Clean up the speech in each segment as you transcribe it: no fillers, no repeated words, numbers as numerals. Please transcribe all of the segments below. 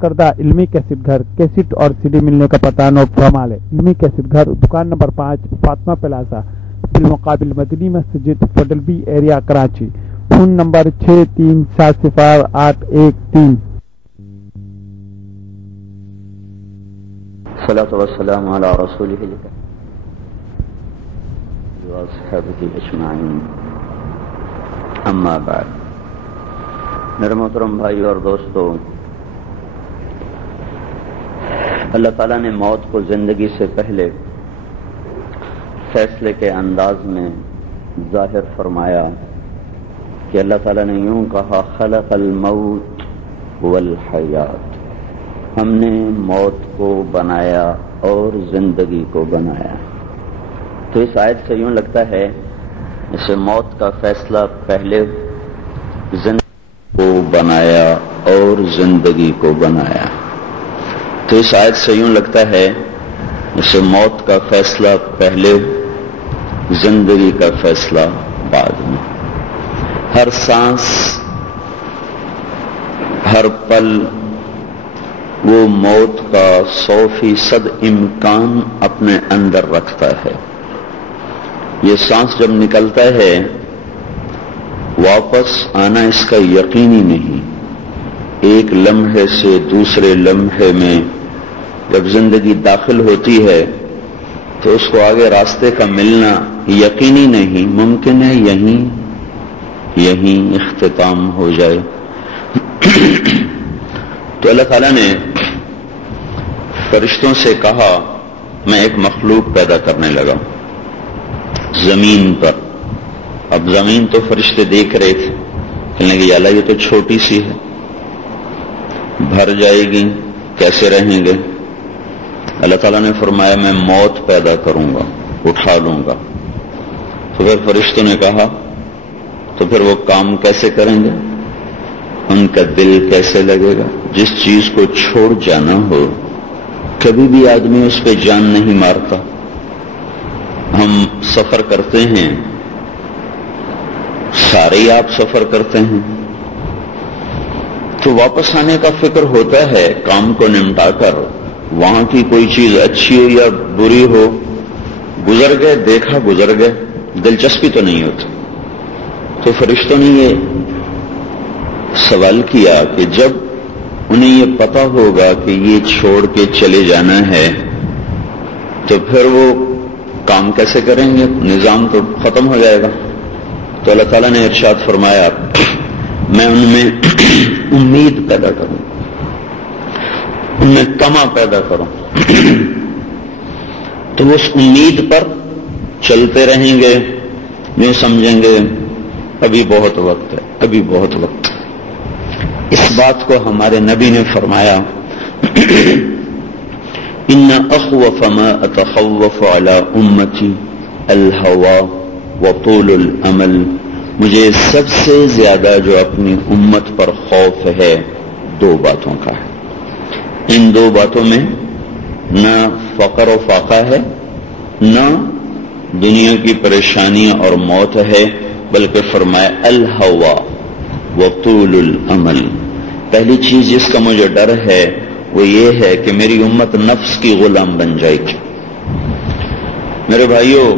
کردہ علمی کیسٹ گھر کیسٹ اور سی ڈی ملنے کا پتہ نوٹ فرما لیں۔ علمی کیسٹ گھر، دکان نمبر 5، فاطمہ پلازا، بالمقابل مدنی مسجد، فڈلبی ایریا، کراچی۔ Phone number 63708113۔ الصلاة والسلام على رسوله الكريم وأصحابه أجمعين، أما بعد۔ میرے محترم بھائی اور دوستو، اللہ تعالیٰ نے موت کو زندگی سے پہلے فیصلے کے انداز میں ظاہر فرمایا کہ اللہ تعالیٰ نے یوں کہا، خلق الموت والحیات، ہم نے موت کو بنایا اور زندگی کو بنایا۔ تو اس آیت سے یوں لگتا ہے جیسے موت کا فیصلہ پہلے زندگی کو بنایا اور زندگی کو بنایا۔ تو اس آیت سے یوں لگتا ہے جیسے موت کا فیصلہ پہلے، زندگی کا فیصلہ بعد میں۔ ہر سانس، ہر پل وہ موت کا 100% امکان اپنے اندر رکھتا ہے۔ یہ سانس جب نکلتا ہے، واپس آنا اس کا یقینی نہیں۔ ایک لمحے سے دوسرے لمحے میں جب زندگی داخل ہوتی ہے تو اس کو آگے راستے کا ملنا یقینی نہیں، ممکن ہے یہیں اختتام ہو جائے۔ تو اللہ تعالیٰ نے فرشتوں سے کہا، میں ایک مخلوق پیدا کرنے لگا زمین پر۔ اب زمین تو فرشتے دیکھ رہے تھے، کہنے لگے یا اللہ یہ تو چھوٹی سی ہے، بھر جائے گی، کیسے رہیں گے؟ اللہ تعالیٰ نے فرمایا میں موت پیدا کروں گا، اٹھا لوں گا۔ تو پھر فرشتوں نے کہا تو پھر وہ کام کیسے کریں گے؟ ان کا دل کیسے لگے گا؟ جس چیز کو چھوڑ جانا ہو کبھی بھی آدمی اس پہ جان نہیں مارتا۔ ہم سفر کرتے ہیں، سارے ہی آپ سفر کرتے ہیں، تو واپس آنے کا فکر ہوتا ہے، کام کو نمٹا کر، وہاں کی کوئی چیز اچھی ہو یا بری ہو، گزر گئے، دیکھا گزر گئے، دلچسپی تو نہیں ہوتی۔ تو فرشتوں نے یہ سوال کیا کہ جب انہیں یہ پتا ہوگا کہ یہ چھوڑ کے چلے جانا ہے تو پھر وہ کام کیسے کریں گے؟ نظام تو ختم ہو جائے گا۔ تو اللہ تعالیٰ نے ارشاد فرمایا میں ان میں امید پیدا کروں، ان میں تما پیدا کروں، تو وہ اس امید پر چلتے رہیں گے، یوں سمجھیں گے ابھی بہت وقت ہے، ابھی بہت وقت ہے۔ اس بات کو ہمارے نبی نے فرمایا، ان اخوف ما اتخوف علی امتی الہوى وطول الامل، مجھے سب سے زیادہ جو اپنی امت پر خوف ہے دو باتوں کا ہے۔ ان دو باتوں میں نہ فقر و فاقہ ہے، نہ دنیا کی پریشانیاں اور موت ہے، بلکہ فرمایا الہوى وطول الامل۔ پہلی چیز جس کا مجھے ڈر ہے وہ یہ ہے کہ میری امت نفس کی غلام بن جائے گی۔ میرے بھائیوں،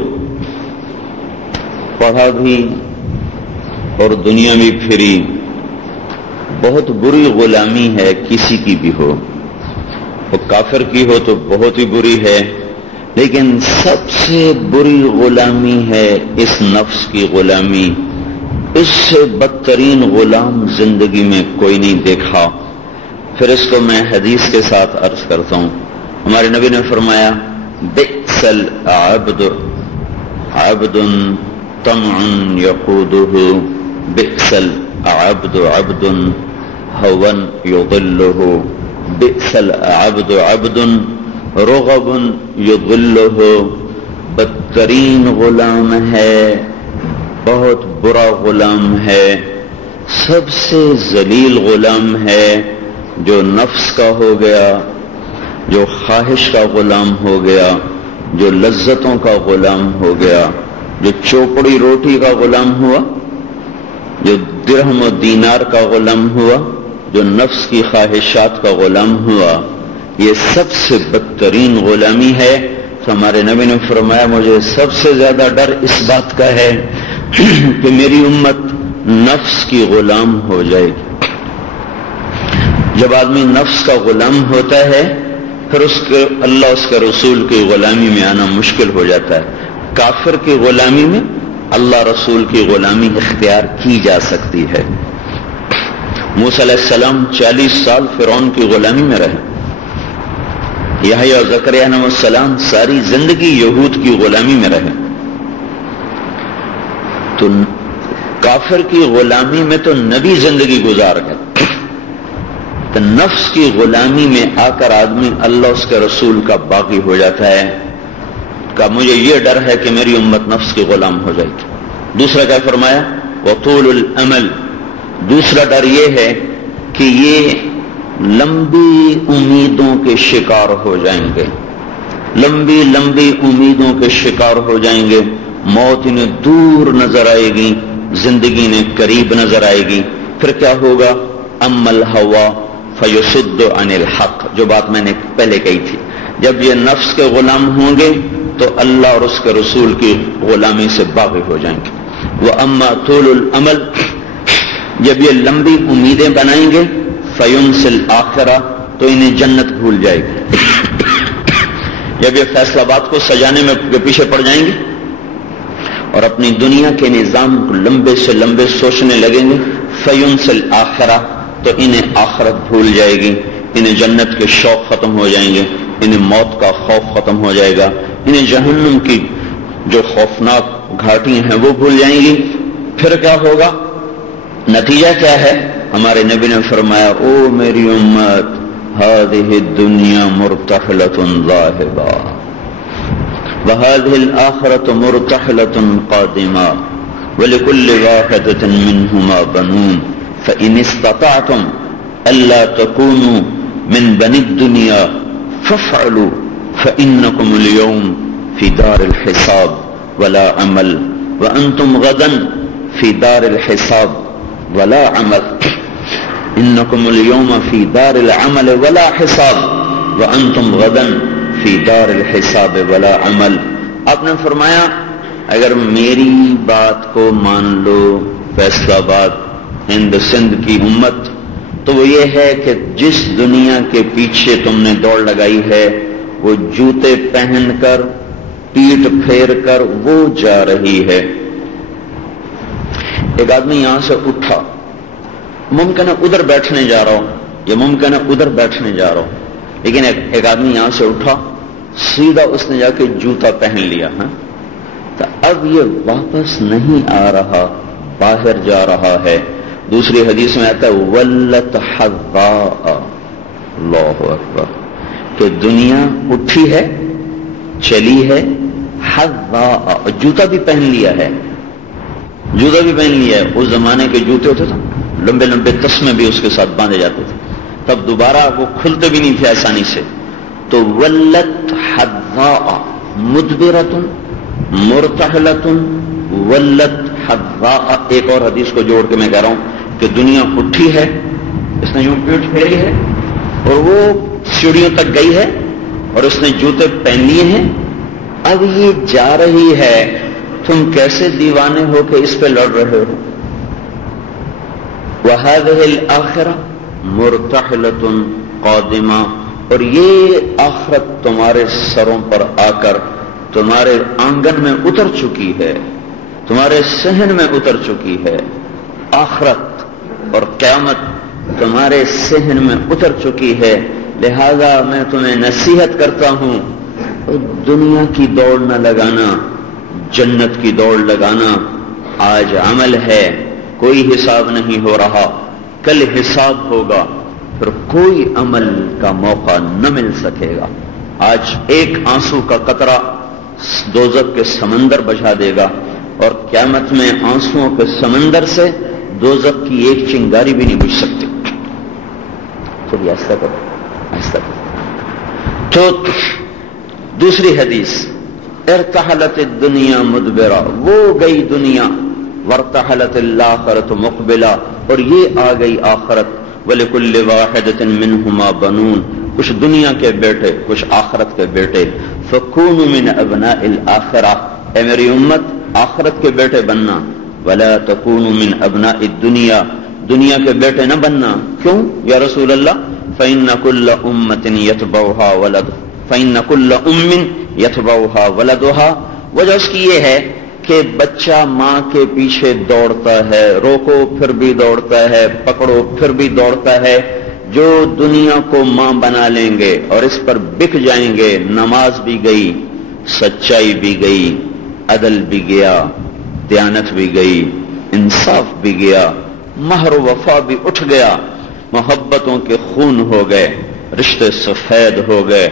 پڑھا بھی اور دنیا بھی پھری، بہت بری غلامی ہے کسی کی بھی ہو، وہ کافر کی ہو تو بہت ہی بری ہے، لیکن سب سے بری غلامی ہے اس نفس کی غلامی۔ اس سے بدترین غلام زندگی میں کوئی نہیں دیکھا۔ پھر اس کو میں حدیث کے ساتھ عرض کرتا ہوں۔ ہمارے نبی نے فرمایا بئس العبد عبد طمع يقوده، بئس العبد عبد هوى يضله، بئس العبد عبد رغب يضله۔ بدترین غلام ہے، بہت برا غلام ہے، سب سے ذلیل غلام ہے جو نفس کا ہو گیا، جو خواہش کا غلام ہو گیا، جو لذتوں کا غلام ہو گیا، جو چوپڑی روٹی کا غلام ہوا، جو درہم و دینار کا غلام ہوا، جو نفس کی خواہشات کا غلام ہوا، یہ سب سے بدترین غلامی ہے. تو ہمارے نبی نے فرمایا مجھے سب سے زیادہ ڈر اس بات کا ہے کہ میری امت نفس کی غلام ہو جائے گی. جب آدمی نفس کا غلام ہوتا ہے پھر اللہ اس کے رسول کی غلامی میں آنا مشکل ہو جاتا ہے. کافر کی غلامی میں اللہ رسول کی غلامی اختیار کی جا سکتی ہے. موسیٰ علیہ السلام 40 سال فرعون کی غلامی میں رہے. یحییٰ اور زکریا علیہ السلام ساری زندگی یہود کی غلامی میں رہے. تو کافر کی غلامی میں تو نبی زندگی گزار گئے. تو نفس کی غلامی میں آ کر آدمی اللہ اس کے رسول کا باغی ہو جاتا ہے کہ مجھے یہ ڈر ہے کہ میری امت نفس کی غلام ہو جائے گی. دوسرا کیا فرمایا؟ وطول الامل. دوسرا ڈر یہ ہے کہ یہ لمبی امیدوں کے شکار ہو جائیں گے. لمبی لمبی امیدوں کے شکار ہو جائیں گے. موت انہیں دور نظر آئے گی، زندگی انہیں قریب نظر آئے گی. پھر کیا ہوگا؟ اما الہوا فیصد عن الحق. جو بات میں نے پہلے کہی تھی، جب یہ نفس کے غلام ہوں گے تو اللہ اور اس کے رسول کی غلامی سے باغی ہو جائیں گے. واما طول الامل، جب یہ لمبی امیدیں بنائیں گے فینسی الاخرہ، تو انہیں جنت بھول جائے گی. جب یہ فیصلہ بات کو سجانے میں پیچھے پڑ جائیں گے اور اپنی دنیا کے نظام کو لمبے سے لمبے سوچنے لگیں گے، فینسی الاخرہ، تو انہیں آخرت بھول جائے گی. انہیں جنت کے شوق ختم ہو جائیں گے، انہیں موت کا خوف ختم ہو جائے گا، انہیں جہنم کی جو خوفناک گھاٹی ہیں وہ بھول جائیں گی. پھر کیا ہوگا؟ نتیجہ کیا ہے؟ ہمارے نبی نے فرمایا او میری امت هذه الدنيا مرتحلة ذاهبة وهذه الآخرة مرتحلة قادمة ولكل واحدة منهما بنون فإن استطعتم ألا تكونوا من بني الدنيا فافعلوا فإنكم اليوم في دار الحساب ولا عمل وأنتم غدا في دار الحساب ولا عمل انکم اليوم فی دار العمل ولا حساب وانتم غدا فی دار الحساب ولا عمل. آپ نے فرمایا اگر میری بات کو مان لو فیصلہ آباد ہند سندھ کی امت، تو وہ یہ ہے کہ جس دنیا کے پیچھے تم نے دوڑ لگائی ہے وہ جوتے پہن کر پیٹ پھیر کر وہ جا رہی ہے. ایک آدمی یہاں سے اٹھا، ممکن ہے ادھر بیٹھنے جا رہا ہوں، یا ممکن ہے ادھر بیٹھنے جا رہا ہوں، لیکن ایک آدمی یہاں سے اٹھا، سیدھا اس نے جا کے جوتا پہن لیا ہے، تو اب یہ واپس نہیں آ رہا، باہر جا رہا ہے. دوسری حدیث میں آتا ہے ولت حذاء، اللہ اکبر، کہ دنیا اٹھی ہے، چلی ہے، حذاء، جوتا بھی پہن لیا ہے. جوتا بھی پہن لیا ہے. اس زمانے کے جوتے ہوتے تھے لمبے لمبے تسمے بھی اس کے ساتھ باندھے جاتے تھے، تب دوبارہ وہ کھلتے بھی نہیں تھے آسانی سے. تو ولت حذاء مدبرۃ مرتحلۃ ولت حذاء. ایک اور حدیث کو جوڑ کے میں کہہ رہا ہوں کہ دنیا اٹھی ہے، اس نے یوں پیٹ پھیری ہے اور وہ سیڑھیوں تک گئی ہے اور اس نے جوتے پہن لیے ہیں، اب یہ جا رہی ہے. تم کیسے دیوانے ہو کہ اس پہ لڑ رہے ہو؟ وَهَذِهِ الْآخِرَةُ مُرْتَحِلَةٌ قَادِمَةٌ، اور یہ آخرت تمہارے سروں پر آ کر تمہارے آنگن میں اتر چکی ہے، تمہارے صحن میں اتر چکی ہے. آخرت اور قیامت تمہارے صحن میں اتر چکی ہے. لہذا میں تمہیں نصیحت کرتا ہوں، دنیا کی دوڑ نہ لگانا، جنت کی دوڑ لگانا. آج عمل ہے، کوئی حساب نہیں ہو رہا، کل حساب ہوگا، پھر کوئی عمل کا موقع نہ مل سکے گا. آج ایک آنسو کا قطرہ دوزخ کے سمندر بجھا دے گا، اور قیامت میں آنسوؤں کے سمندر سے دوزخ کی ایک چنگاری بھی نہیں بجھ سکتی. چلیے ایسا کرو، ایسا کرو. تو دوسری حدیث ارتحلت الدنیا مدبرہ، وہ گئی دنیا، وارتحلت الآخرۃ مقبلہ، اور یہ آ گئی آخرت. وَلِكُلِّ وَاحِدَةٍ مِّنْهُمَا بَنُونَ، کچھ دنیا کے بیٹے کچھ آخرت کے بیٹے. فَكُونُوا مِنْ أَبْنَاءِ الْآخِرَةِ، اے میری امت آخرت کے بیٹے بننا. وَلَا تَكُونُوا مِنْ أَبْنَاءِ الدُّنْيَا، دنیا کے بیٹے نہ بننا. کیوں یا رسول اللہ؟ فَإِنَّ كُلَّ أُمَّةٍ يَتْبَعُهَا وَلَدُهَا. وجہ اس کی یہ ہے کہ بچہ ماں کے پیچھے دوڑتا ہے، روکو پھر بھی دوڑتا ہے، پکڑو پھر بھی دوڑتا ہے. جو دنیا کو ماں بنا لیں گے اور اس پر بک جائیں گے، نماز بھی گئی، سچائی بھی گئی، عدل بھی گیا، دیانت بھی گئی، انصاف بھی گیا، مہر و وفا بھی اٹھ گیا، محبتوں کے خون ہو گئے، رشتے سفید ہو گئے،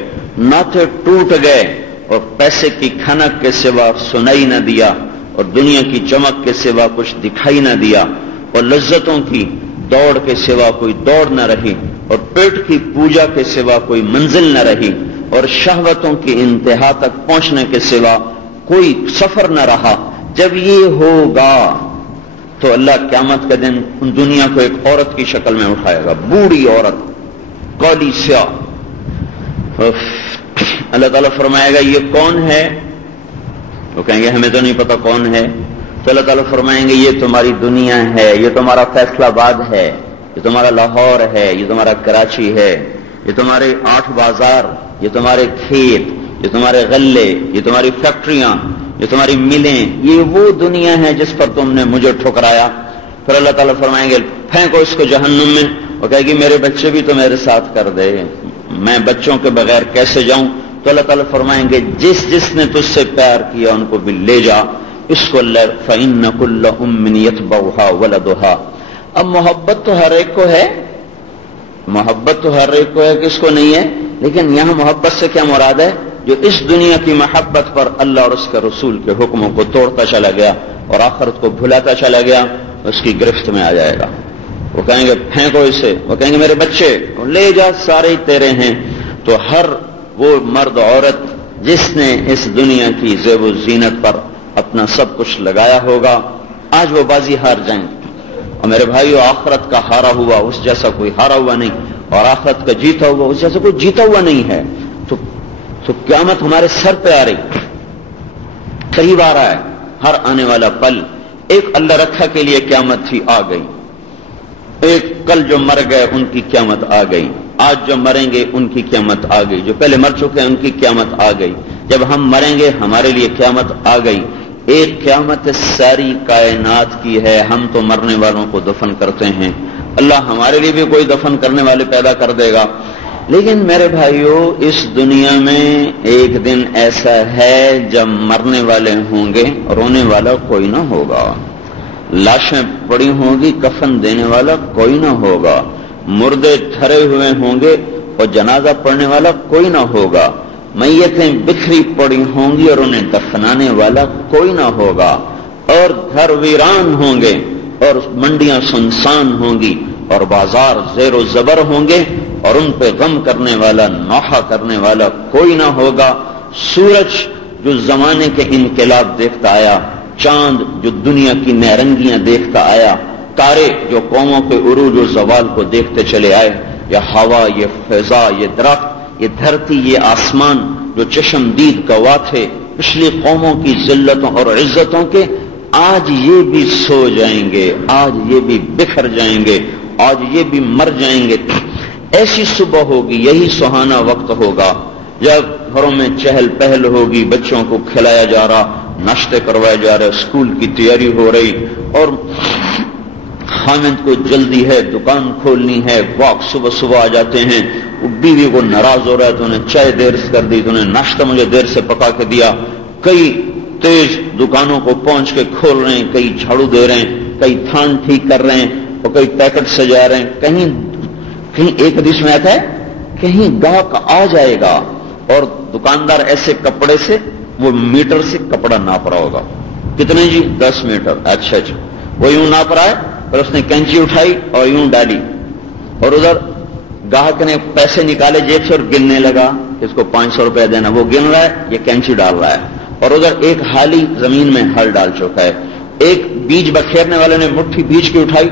ناطے ٹوٹ گئے، اور پیسے کی کھنک کے سوا سنائی نہ دیا، اور دنیا کی چمک کے سوا کچھ دکھائی نہ دیا، اور لذتوں کی دوڑ کے سوا کوئی دوڑ نہ رہی، اور پیٹ کی پوجا کے سوا کوئی منزل نہ رہی، اور شہوتوں کی انتہا تک پہنچنے کے سوا کوئی سفر نہ رہا. جب یہ ہوگا تو اللہ قیامت کے دن دنیا کو ایک عورت کی شکل میں اٹھائے گا، بوڑھی عورت، کالی سیاہ. اللہ تعالیٰ فرمائے گا یہ کون ہے؟ وہ کہیں گے ہمیں تو نہیں پتا کون ہے. تو اللہ تعالیٰ فرمائیں گے یہ تمہاری دنیا ہے، یہ تمہارا فیصلہ آباد ہے، یہ تمہارا لاہور ہے، یہ تمہارا کراچی ہے، یہ تمہارے 8 بازار، یہ تمہارے کھیت، یہ تمہارے غلے، یہ تمہاری فیکٹریاں، یہ تمہاری ملیں، یہ وہ دنیا ہے جس پر تم نے مجھے ٹھکرایا. پھر اللہ تعالیٰ فرمائیں گے پھینکو اس کو جہنم میں. وہ کہے گی میرے بچے بھی تو میرے ساتھ کر دے، میں بچوں کے بغیر کیسے جاؤں؟ تو اللہ تعالیٰ فرمائیں گے جس جس نے تجھ سے پیار کیا ان کو بھی لے جا. اس کو اللہ فَإِنَّ كُلَّ أُمٍّ يَتْبَعُهَا وَلَدُهَا. اب محبت تو ہر ایک کو ہے، محبت تو ہر ایک کو ہے، کس کو نہیں ہے؟ لیکن یہاں محبت سے کیا مراد ہے؟ جو اس دنیا کی محبت پر اللہ اور اس کے رسول کے حکموں کو توڑتا چلا گیا اور آخرت کو بھلاتا چلا گیا، اس کی گرفت میں آ جائے گا. وہ کہیں گے پھینکو اسے، وہ کہیں گے میرے بچے لے جا، سارے ہی تیرے ہیں. تو ہر وہ مرد عورت جس نے اس دنیا کی زیب و زینت پر اپنا سب کچھ لگایا ہوگا، آج وہ بازی ہار جائیں گے. اور میرے بھائیو آخرت کا ہارا ہوا اس جیسا کوئی ہارا ہوا نہیں، اور آخرت کا جیتا ہوا اس جیسا کوئی جیتا ہوا نہیں ہے. تو قیامت ہمارے سر پہ آ رہی، قریب آ رہا ہے. ہر آنے والا پل ایک اللہ رکھا کے لیے قیامت تھی، آ گئی. ایک کل جو مر گئے ان کی قیامت آ گئی، آج جو مریں گے ان کی قیامت آ گئی، جو پہلے مر چکے ہیں ان کی قیامت آ گئی. جب ہم مریں گے ہمارے لیے قیامت آ گئی. ایک قیامت ساری کائنات کی ہے. ہم تو مرنے والوں کو دفن کرتے ہیں، اللہ ہمارے لیے بھی کوئی دفن کرنے والے پیدا کر دے گا. لیکن میرے بھائیو اس دنیا میں ایک دن ایسا ہے جب مرنے والے ہوں گے، رونے والا کوئی نہ ہوگا، لاشیں پڑی ہوں گی، کفن دینے والا کوئی نہ ہوگا، مردے ٹھہرے ہوئے ہوں گے اور جنازہ پڑھنے والا کوئی نہ ہوگا، میتیں بکھری پڑی ہوں گی اور انہیں دفنانے والا کوئی نہ ہوگا، اور گھر ویران ہوں گے اور منڈیاں سنسان ہوں گی اور بازار زیر و زبر ہوں گے، اور ان پہ غم کرنے والا، نوحہ کرنے والا کوئی نہ ہوگا. سورج جو زمانے کے انقلاب دیکھتا آیا، چاند جو دنیا کی نیرنگیاں دیکھتا آیا، تارے جو قوموں کے عروج و زوال کو دیکھتے چلے آئے، یہ ہوا، یہ فضا، یہ درخت، یہ دھرتی، یہ آسمان جو چشم دید گواہ تھے پچھلی قوموں کی ذلتوں اور عزتوں کے، آج یہ بھی سو جائیں گے، آج یہ بھی بکھر جائیں گے، آج یہ بھی مر جائیں گے. ایسی صبح ہوگی، یہی سہانا وقت ہوگا جب گھروں میں چہل پہل ہوگی، بچوں کو کھلایا جا رہا، ناشتے کروائے جا رہے، اسکول کی تیاری ہو رہی، اور خامد کو جلدی ہے، دکان کھولنی ہے، واک صبح صبح آ جاتے ہیں. بیوی کو ناراض ہو رہا ہے تو انہیں چائے دیر سے کر دی، تو انہیں ناشتہ مجھے دیر سے پکا کے دیا. کئی تیز دکانوں کو پہنچ کے کھول رہے ہیں، کئی جھاڑو دے رہے ہیں، کئی تھان ٹھیک کر رہے ہیں، اور کئی پیکٹ سجا رہے ہیں. کہیں ایک حدیث میں آتا ہے کہیں گاہک آ جائے گا اور دکاندار ایسے کپڑے سے، وہ میٹر سے کپڑا ناپ رہا ہوگا، کتنے جی؟ 10 میٹر. اچھا جی، وہ یوں ناپ رہا ہے، اور اس نے کینچی اٹھائی اور یوں ڈالی، اور ادھر گاہک نے پیسے نکالے جیب سے اور گننے لگا، اس کو 500 روپے دینا. وہ گن رہا ہے، یہ کینچی ڈال رہا ہے، اور ادھر ایک حالی زمین میں ہل ڈال چکا ہے. ایک بیج بکھیرنے والے نے مٹھی بیج کی اٹھائی،